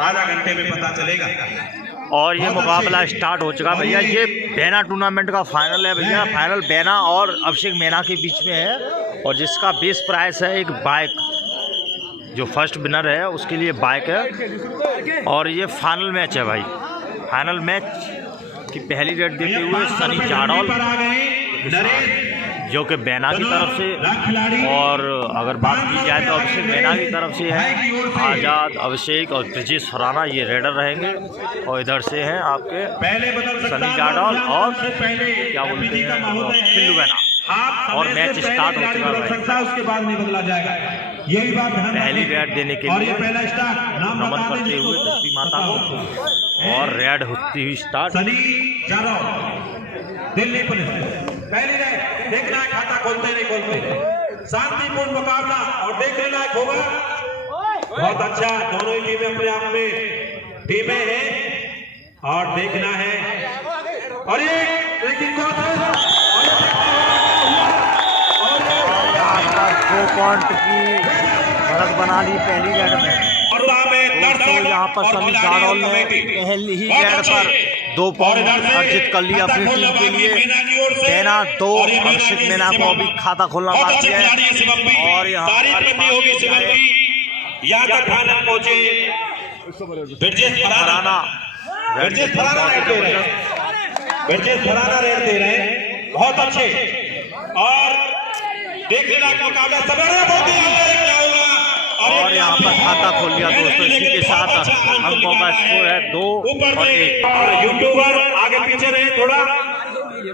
आधा घंटे में पता चलेगा। और ये मुकाबला स्टार्ट हो चुका भैया। ये बेना टूर्नामेंट का फाइनल है भैया। फाइनल बेना और अभिषेक मेना के बीच में है और जिसका बेस प्राइस है एक बाइक। जो फर्स्ट विनर है उसके लिए बाइक है। और ये फाइनल मैच है भाई। फाइनल मैच की पहली रेड देते हुए सनी जाडौल जो कि बेना की तरफ से, और अगर बात की जाए तो अभिषेक बेना की तरफ से है। आज़ाद, अभिषेक और ब्रजेश फराना ये रेडर रहेंगे। और इधर से हैं आपके सनी जाडौल और क्या बोलते हैं खिल्लू बेना। और मैच स्टार्ट हो चुका है। उसके बाद नहीं बदला जाएगा। यही बात पहली रेड देने के लिए नमन करते हुए धरती माता को। और रेड होती हुई स्टार्ट। सनी जाडौल दिल्ली पुलिस पहली रेड। देखना है खाता खोलते नहीं खोलते। शांतिपूर्ण मुकाबला और देखने लायक होगा। बहुत अच्छा, दोनों ही टीमें अपने आप में टीमें हैं और देखना है। और ये लेकिन 2 पॉइंट की बढ़त बना ली पहली रेड में। तो यहाँ पर सनी जाडौल ने पहली ही रेड पर 2 पॉइंट अर्जित कर लिया अपनी टीम के लिए। बेना 2, अभिषेक मेना को अभी खाता खोलना बाकी है। और यहाँ फराना रेड दे रहे हैं। बहुत अच्छे और देखने लायक मुकाबला क्या होगा। और यहाँ पर खाता खोल लिया दोस्तों। इसी के साथ अंकों का स्कोर है 2 और 1। और यूट्यूबर आगे पीछे रहे थोड़ा,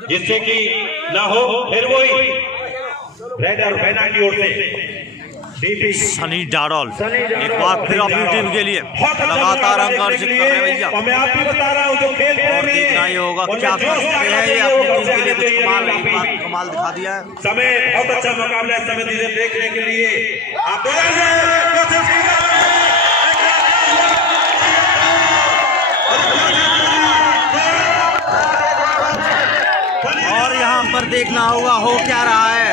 जिससे कि ना हो फिर वही रेड और बेना की ओर से सनी जाडौल एक बार फिर अपनी टीम के लिए लगातार अंक अर्जित कर रहे हैं भैया। मैं आपको बता रहा हूँ जो खेल और देखना ही होगा क्या कर सकते हैं ये अपनी टीम के लिए। कुछ कमाल दिखा दिया है। समय बहुत अच्छा मुकाबला है। समय देखने के लिए आप और यहाँ पर देखना होगा हो क्या रहा है।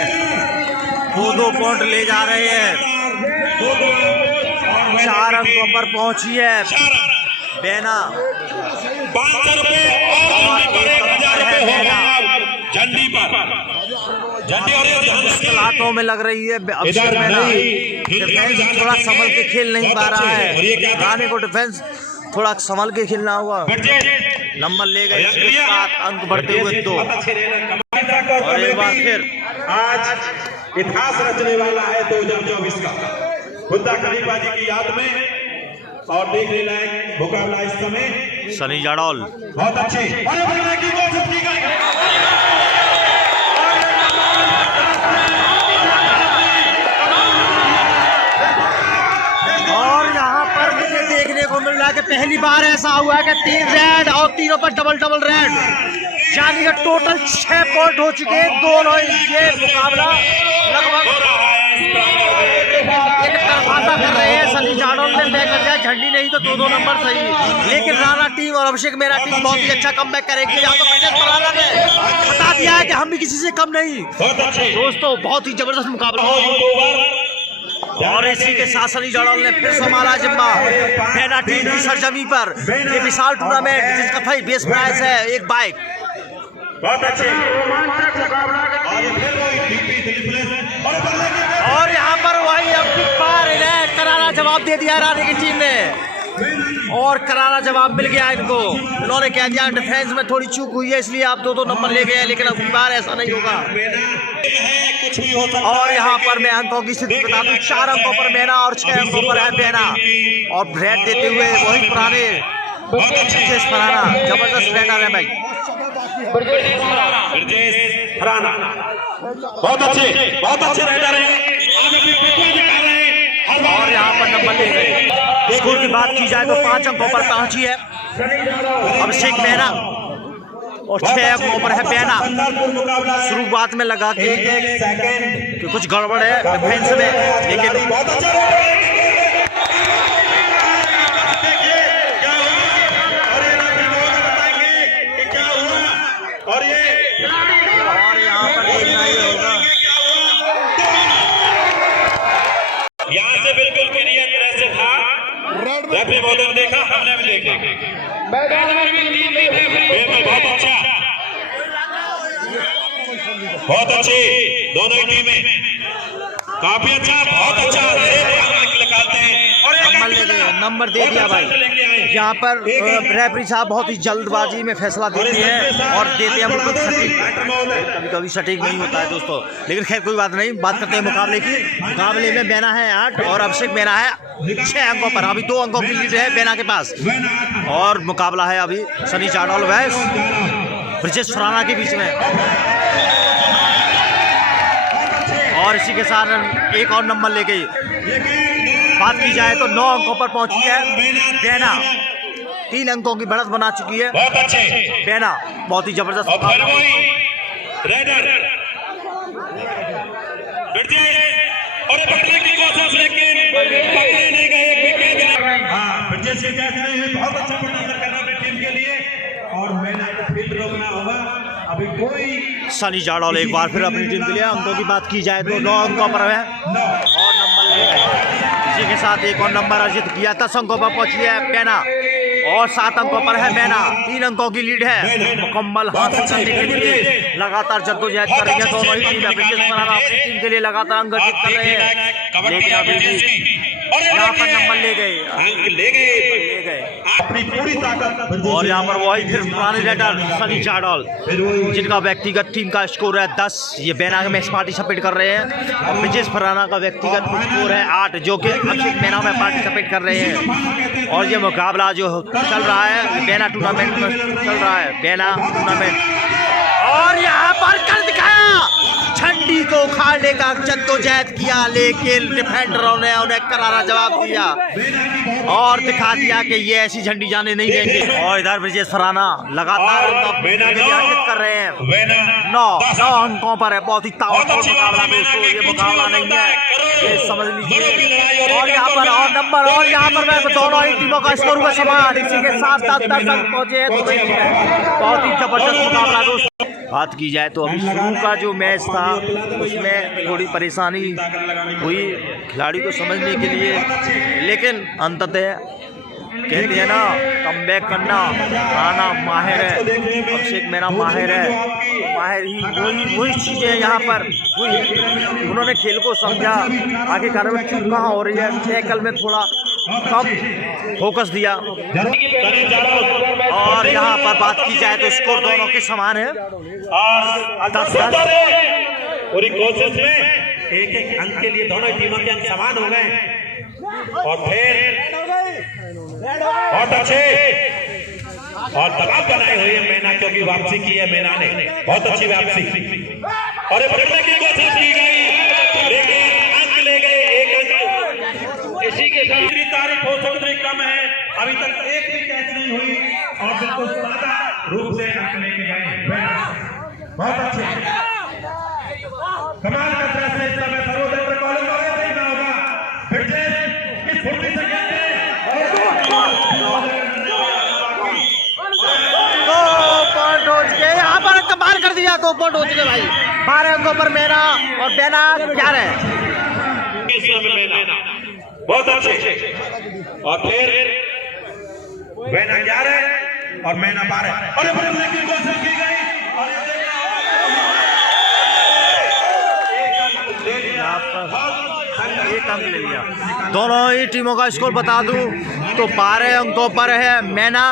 2 पॉइंट ले जा रहे हैं। 4 अंकों पर पहुंची है बेना। 500 रुपए झंडी पर मुश्किल हाथों में लग रही है अभिषेक मेना। डिफेंस थोड़ा संभल के खेल नहीं पा रहा है। रानी को डिफेंस थोड़ा संभल के खेलना होगा। नंबर ले गए, 7 अंक बढ़ते हुए 2। और एक बार फिर आज इतिहास रचने वाला है 2024 का खुदा खलीफा जी की याद में। और देखने लायक मुकाबला इस समय। सनी जाडौल बहुत अच्छे और यहाँ पर मुझे देखने को मिल रहा है कि पहली बार ऐसा हुआ है कि 3 रेड और तीनों पर डबल रेड, यानी कि टोटल 6 पॉइंट हो चुके हैं। दोनों ये मुकाबला लगभग एक तरफा कर रहे हैं। सनी जाडौल ने तय कर दिया झंडी नहीं तो 2 नंबर सही। लेकिन राणा टीम और अभिषेक मेरा टीम बहुत ही अच्छा कमबैक करेगी। यहाँ पर ब्रजेश फराना ने बता दिया है कि हम भी किसी से कम नहीं। दोस्तों बहुत ही जबरदस्त मुकाबला। और इसी के साथ सनी जाडौल ने फिर संभाला जिम्मा बेना टीम की सरजमी पर। ये विशाल टूर्नामेंट जिसका भाई बेस प्राइस है एक बाइक। बहुत अच्छे और यहाँ पर वही अब बार इन्हें करारा जवाब दे दिया रानी की टीम ने। और करारा जवाब मिल गया इनको। इन्होंने कह दिया डिफेंस में थोड़ी चूक हुई है इसलिए आप 2 नंबर ले गए, लेकिन अब की बार ऐसा नहीं होगा। और यहाँ पर मैं अंकों की स्थिति बता दूं, 4 अंकों पर मेना और 6 अंकों पर है बेना। और रेड देते हुए वही पुराने ब्रजेश फराना। जबरदस्त रेडर है भाई ब्रजेश फराना। बहुत अच्छे रेडर हैं। और यहाँ पर नंबर ले गए। स्कोर की बात की जाए तो 5 अंकों पर पहुंची है अभिषेक मेना और 6 अंकों पर है बेना। शुरुआत में लगा कि कुछ गड़बड़ है डिफेंस में, लेकिन यहाँ पर देखना ही होगा। यहाँ से बिल्कुल क्लियर तरह से था। रेफरी महोदय ने देखा, हमने भी देखा। बहुत अच्छा, बहुत अच्छी दोनों ही टीमें, काफी अच्छा, बहुत अच्छा निकालते हैं और नंबर दे दिया भाई। यहाँ पर रेफरी साहब बहुत ही जल्दबाजी में फैसला देते हैं और देते हैं बिल्कुल सटीक, कभी कभी सटीक नहीं होता है दोस्तों, लेकिन खैर कोई बात नहीं। बात करते हैं मुकाबले की। मुकाबले में बेना है 8 और अभिषेक बेना है 6 अंकों पर। अभी 2 अंकों की लीड है बेना के पास और मुकाबला है अभी सनी चाडोल वैस ब्रिजेश खुराना के बीच में। और इसी के साथ एक और नंबर ले गई। बात की जाए तो 9 अंकों पर पहुंची है बेना, 3 अंकों की बढ़त बना चुकी है बहुत अच्छे बेना। बहुत ही जबरदस्त और पकड़ने की कोशिश, लेकिन पकड़े नहीं गए। हाँ, ब्रिजेश के कैच में बहुत अच्छा प्रदर्शन करना अपनी टीम के लिए और मैंने फील्ड रोकना होगा। अभी कोई सनी चाडोल एक बार फिर अपनी टीम के लिए। अंकों की बात की जाए तो 9 अंकों पर है और नंबर ले गए। इसी के साथ एक और नंबर अर्जित किया, 10 अंकों पर पहुंची है बेना और 7 अंकों पर है बेना। 3 अंकों की लीड है, मुकम्मल हासिल करने के लिए लगातार जद्दोजहद कर रही है दोनों ही टीमें। ब्रिजेश खुराना अपनी टीम के लिए लगातार अंक अर्जित कर रहे हैं, लेकिन अभी भी यहाँ पर नंबर ले गए अपनी पूरी ताकत। और यहाँ पर वही फिर पुराने रेडर सनी चाडोल, जिनका व्यक्तिगत टीम का स्कोर है 10, ये बेना में पार्टिसिपेट कर रहे हैं। और ब्रिजेश खुराना का व्यक्तिगत स्कोर है 8, जो कि अभिषेक बेना में पार्टिसिपेट कर रहे हैं। और ये मुकाबला जो चल रहा है बेना टूर्नामेंट में चल रहा है, बेना टूर्नामेंट। और यहाँ पर कर दिखाया, झंडी को उखाड़ने का जद्दोजहद किया, लेकिन डिफेंडरों ने उन्हें करारा जवाब दिया और दिखा दिया कि ये ऐसी झंडी जाने नहीं देंगे। और इधर ब्रिजेश खुराना लगातार अर्जित कर रहे हैं, 9 अंकों पर है। बहुत ही ताकतवर मुकाबला दोस्तों, ये मुकाबला नहीं है, ये समझ लीजिए। और यहाँ पर और नंबर, और यहाँ पर मैं दोनों ही टीमों का स्कोर हुआ समान। इसी के साथ 10 अंक पहुंचे हैं दोनों ही टीमें। बहुत ही जबरदस्त मुकाबला दोस्तों। बात की जाए तो अभी शुरू का जो मैच था उसमें थोड़ी परेशानी हुई खिलाड़ी को समझने के लिए, लेकिन अंततः कहते हैं ना, कमबैक करना आना माहिर है। अभिषेक मेरा माहिर है, माहिर ही वही चीज़ें हैं यहाँ पर हुई। उन्होंने खेल को समझा, आगे कारण में चूक कहाँ हो रही है, टैकल में थोड़ा कम फोकस दिया। और यहाँ पर बात की जाए तो स्कोर दोनों के समान है, 10-10। पूरी कोशिश में एक अंक के लिए दोनों टीमों के अंक समान हो गए। और फिर बहुत अच्छे और दबाव बनाए हुए है मैना, क्योंकि वापसी की है मैना ने, बहुत अच्छी वापसी। और पकड़ने की कोशिश की गई, लेकिन अंक ले गए, 1 अंक। इसी के साथ तारीफ हो सकती कम है, अभी तक एक भी कैच नहीं हुई और बिल्कुल सादा रूप से अंक लेके गए। बहुत अच्छे, कमाल का तरह से इस समय सर्वोदय पर कॉलिंग देखना होगा। इस फुर्ती से खेलते हैं। 2 पॉइंट हो चुके, यहाँ पर कमाल कर दिया। 2 पॉइंट हो चुके भाई, 12 अंकों पर मेरा और बेना 11 है। बहुत अच्छे, और फिर बेना 11 और मैना 12। और पकड़ने की कोशिश की गई और एक अंक ले लिया। दोनों ही टीमों का स्कोर बता दूं तो 12 अंकों पर है मैना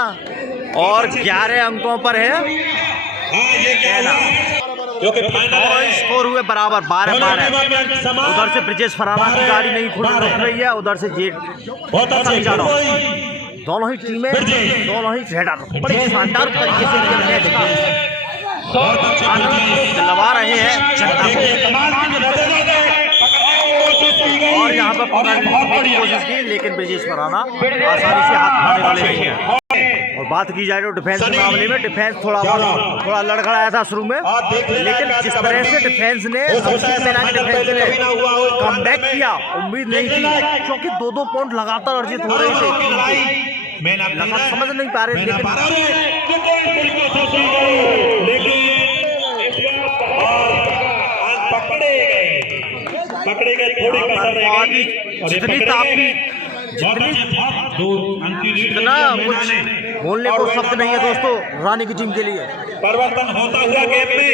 और 11 अंकों पर है बेना। स्कोर हुए बराबर 12-12। उधर से ब्रिजेश खुराना की गाड़ी नहीं खुल रही है, उधर से जेट। दोनों ही टीमें, दोनों ही रेडर बड़े शानदार तरीके से मैच का दिलवा रहे हैं जनता को। और यहाँ पर कोशिश की, लेकिन ब्रिजेश खुराना आसानी से हाथ खाने वाले नहीं है। और बात की जाए तो डिफेंस के मामले में, डिफेंस थोड़ा लड़खड़ाया था शुरू में, लेकिन जिस तरह से डिफेंस ने कमबैक किया, उम्मीद नहीं थी, क्योंकि 2-2 पॉइंट लगातार अर्जित हो रहे थे, समझ नहीं पा रहे। इतना कुछ बोलने को शब्द नहीं है दोस्तों रानी की टीम के लिए। परिवर्तन होता हुआ गेम में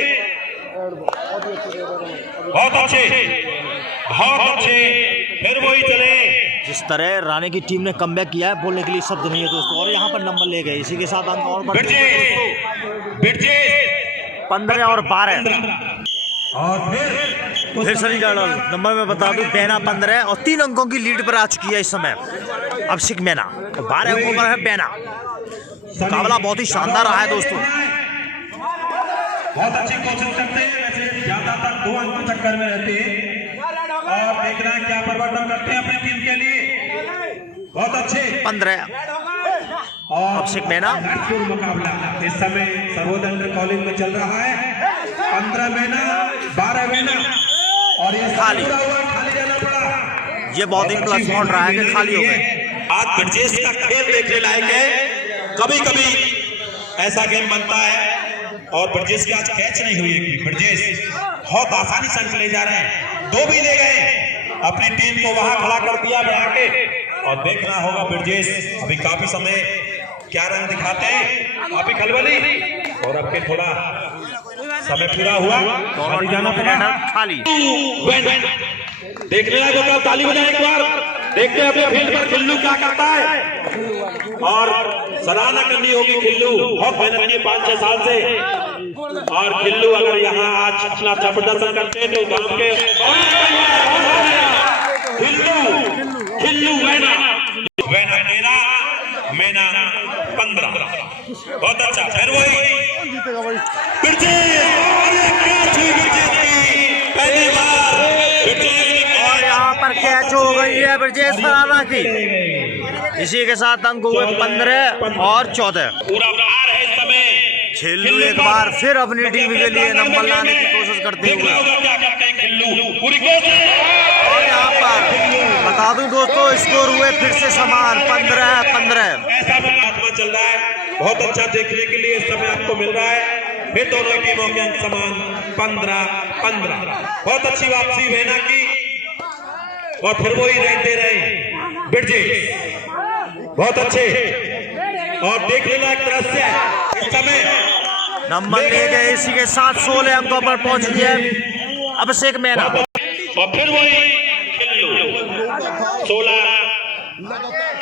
बहुत अच्छे फिर वही चले। जिस तरह रानी की टीम ने कमबैक किया है बोलने के लिए शब्द नहीं है दोस्तों। और यहाँ पर नंबर ले गए, इसी के साथ अंक और बढ़ते हैं 15 और 12। और फिर सनी जाडल नंबर में बता दूं बेना 15 और 3 अंकों की लीड पर आ चुकी है इस समय अभिषेक मैना, और 12 अंकों पर है बेना। मुकाबला बहुत ही शानदार रहा है दोस्तों। बहुत अच्छी कोशिश करते हैं, वैसे ज्यादातर 2 अंक के चक्कर में रहते हैं। और देख रहे हैं क्या परिवर्तन करते हैं अपनी टीम के लिए। बहुत अच्छे 15 और अभिषेक मैना। मुकाबला इस समय सर्वोदय कॉलेज में चल रहा है। 15 मैना 12 मैना और ये खाली जाना पड़ा। ये बहुत ही प्लस पॉइंट रहा है कि खाली हो गए। आज ब्रिजेश का खेल देखने लायक है। कभी कभी ऐसा गेम बनता है और ब्रिजेश की आज कैच नहीं हुई है। ब्रिजेश बहुत आसानी से अंक ले जा रहे हैं, 2 भी ले गए, अपनी टीम को वहां खड़ा कर दिया बढ़ा के। और देखना होगा ब्रिजेश अभी काफी समय क्या रंग दिखाते हैं। काफी खलबली और अब के थोड़ा समय पूरा हुआ, खाली जाना पड़ा। खाली देखने लायक होगा, ताली बजाएं एक बार। देखते हैं अपने फील्ड पर खिल्लू क्या करता है और सराहना करनी होगी। खिल्लू बहुत मेहनत की 5-6 साल से, और खिल्लू अगर यहाँ आज अपना अच्छा प्रदर्शन करते हैं तो गांव के खिल्लू मैना 13 मैना 15 बहुत अच्छा। फिर वही पहली बार और यहाँ पर कैच हो गई है ब्रजेश फराना की। इसी के साथ अंक हुए 15 और 14। पूरा बाहर है इस समय। खिल्लू एक बार फिर अपनी टीम के लिए नंबर लाने की कोशिश करते हुए। क्या करते हैं खिल्लू, पूरी कोशिश। और यहाँ पर बता दूं दोस्तों स्कोर हुए फिर से समान 15-15। ऐसा मुकाबला चल रहा है, बहुत अच्छा देखने के लिए इस समय आपको मिल रहा है। फिर दोनों टीमों के अंक समान 15-15। बहुत अच्छी वापसी मैना की और फिर वही रहते रहे ब्रिजेश, बहुत अच्छे और देखने लायक दृश्य इस समय। नंबर ले गए, इसी के साथ 16 अंकों पर पहुंच गए अभिषेक मैना। और फिर वही खिल्लू 16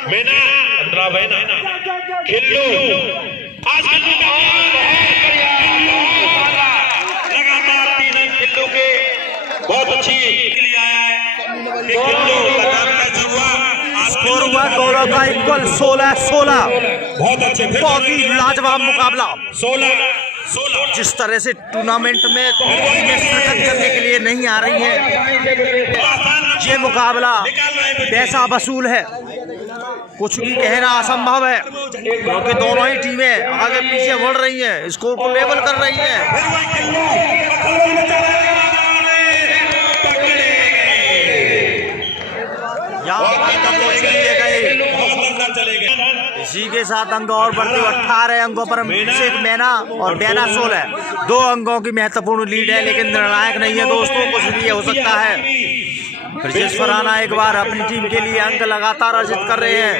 मैना 15 मैना खिल्लू। आज खिल्लू का लगातार 3 अंक खिल्लू के, बहुत अच्छी लिए आया है। खिल्लू का नाम कैसे हुआ? स्कोर हुआ दोनों का इक्वल 16-16। बहुत अच्छे, बहुत ही लाजवाब मुकाबला। 16। जिस तरह से टूर्नामेंट में शिरकत करने के लिए नहीं आ रही है, ये मुकाबला पैसा वसूल है, कुछ भी कहना असंभव है क्योंकि दोनों ही टीमें आगे पीछे बढ़ रही हैं, स्कोर को लेवल कर रही हैं। यहाँ इसी के साथ अंक और बढ़ते 18 अंकों पर अभिषेक मैना और बेना 16। 2 अंकों की महत्वपूर्ण लीड है लेकिन निर्णायक नहीं है दोस्तों, कुछ भी हो सकता है। ब्रिजेश फराना एक बार अपनी टीम के लिए अंक लगातार अर्जित कर रहे हैं।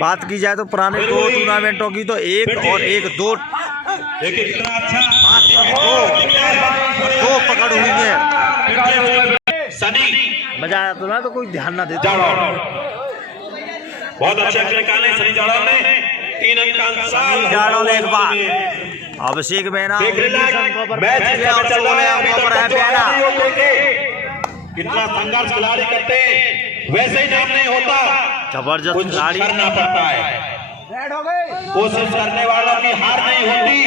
बात की जाए तो पुराने 2 टूर्नामेंटों की तो 1 और 1 2 पकड़ हुई है। मजा आया तो ना, तो कोई ध्यान ना देता। बहुत अच्छे निकाले सनी जाडल ने 3 अंक का। सनी जाडल एक बार अभिषेक मैना कितना संघर्ष खिलाड़ी करते हैं, वैसे ही नाम नहीं होता, जबरदस्त खिलाड़ी करना पड़ता है। कोशिश करने वालों की हार नहीं होती।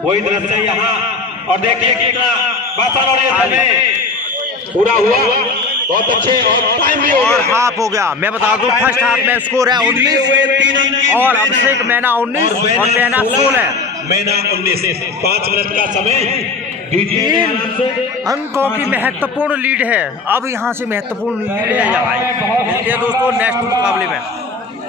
वही दृश्य यहाँ, और देखिए कितना बासन और ये समय पूरा हुआ। बहुत अच्छे और टाइम भी और हाफ हो गया। मैं बता दूं फर्स्ट हाफ में स्कोर है 19 और अभिषेक मैना 19 और मैना 16। मैना 19, 5 मिनट का समय। 3 अंकों की महत्वपूर्ण लीड है। अब यहाँ से महत्वपूर्ण लीड है। मिलते हैं दोस्तों नेक्स्ट मुकाबले में।